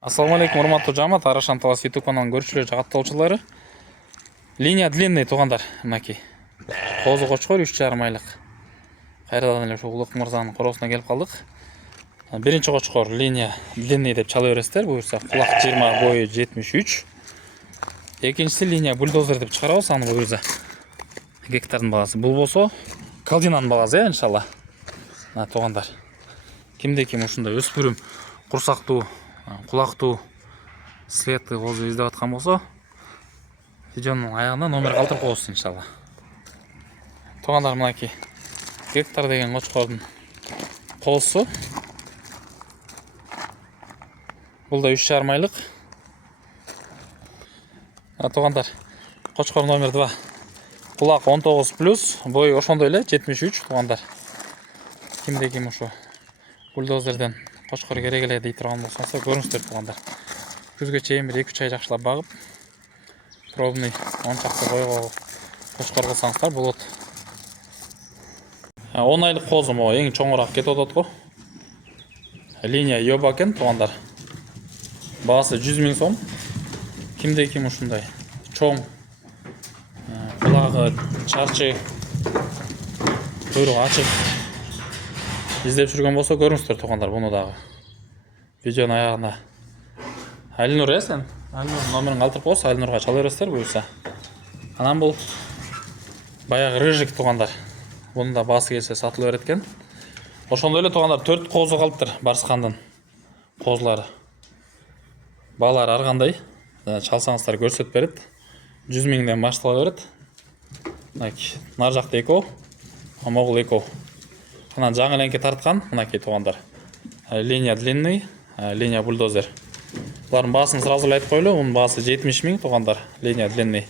Ассаламу алейкум, урматтуу жамаат, Арашан Талас YouTube каналынын көрүүчүлөрү, жагаттоочулары. Линия длинный туугандар, мынакей. Козу кочкор 3,5 айлык. Кайрадан эле ушул Улук мырзанын короосуна келип калдык. Биринчи кочкор линия длинный деп чала бересиздер, буюрса кулак 20, бою 73. Экинчиси линия бульдозер деп чыгарабыз, аны буюрса гектардын баласы. Бул болсо калдинанын баласы, иншалла. Туугандар. Кимде ким ушундай өспүрүм курсактуу, кулактуу светлый козу издеп аткан болсо, видеонун аягына номер калтырып коебуз, иншалла. Туугандар, мынакей гектар деген кочкордун козусу. Бул да 3,5 айлык. Туугандар, кочкор номер 2. Кулак 19+, бою ошондой эле 73, туугандар. Кимде ким ушу бульдозерден кочкор керек эле дей турган болсоңуздар, көрүңүздөр туугандар. Күзгө чейин бир 2-3 ай жакшылап багып, пробный 10 чакты койго кочкор кылсаңыздар болот. 10 айлык козу могу эң чоңураак кетип атат го. Линия Йоба экен, туугандар. Баасы 100 000 сом. Кимде ким ушундай чоң, кулагы чарчы, куйругу ачык издеп жүргөн болсо, көрүңүздөр туугандар, буну дагы видеонун аягына. Алинур сен? Алинур номерин калтырып коебуз, Алинурга чала бересиздер буюрса. Анан бул баягы рыжик, туугандар. Бунун да баасы келсе сатыла берет экен. Ошондой эле туугандар 4 козу калыптыр, Барскандын козулары. Баалары ар кандай, чалсаңыздар көрсөтүп берет. 100 000ден баштала берет. Нар жакта экөө, могул экөө. Анан жаңы ленке тарткан, мынакей туугандар. Линия длинный, линия бульдозер. Булардын баасын сразу эле айтып коелу, мунун баасы 70 000, туугандар. Линия длинный.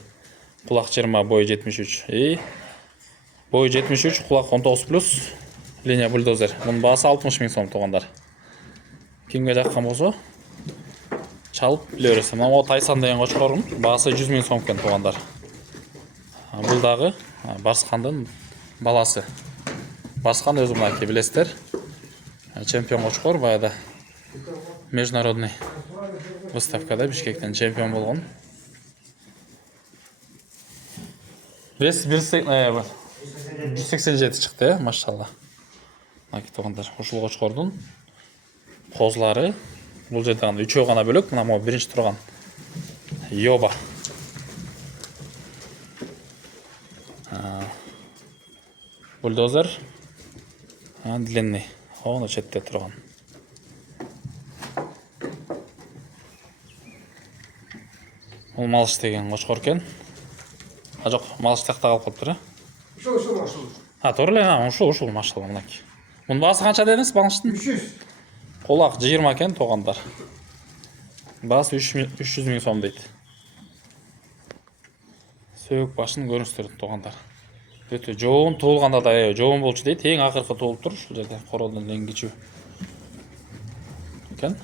Кулак 20, бою 73. Бою 73, кулак 19+, линия бульдозер. Мунун баасы 60 000 сом, туугандар. Кимге жаккан болсо, чалып биле бересиздер. Мына Тайсан деген кочкордун баасы 100 000 сом экен, туугандар. Бул дагы Барскандын баласы. Барскан өзү мынакей билесиздер. Чемпион кочкор, баягы международный выставкада Бишкектен чемпион болгон. Вес 187 чыкты, машалла. Мынакей туугандар, ушул кочкордун козулары. Бул жерде гана 3 гана бөлөк, мына могу биринчи турган Йоба. Бульдозер, длинный, ону четте турган. Бул малыш деген кочкор экен. Жок, малыш тиякта калып калыптыр, Ушул машалла. Туура эле, ушул машалла, мынакей. Мунун баасы канча дедиңиз балыштын? 300. Кулак 20 экен, туугандар. Баасы 300 000 сом дейт. Сөөк башын көрүңүздөр туугандар. Өтө жоон, туулганда да жоон болчу дейт. Эң акыркы туулуп тур, ушул жерде короодон эң кичүү экен.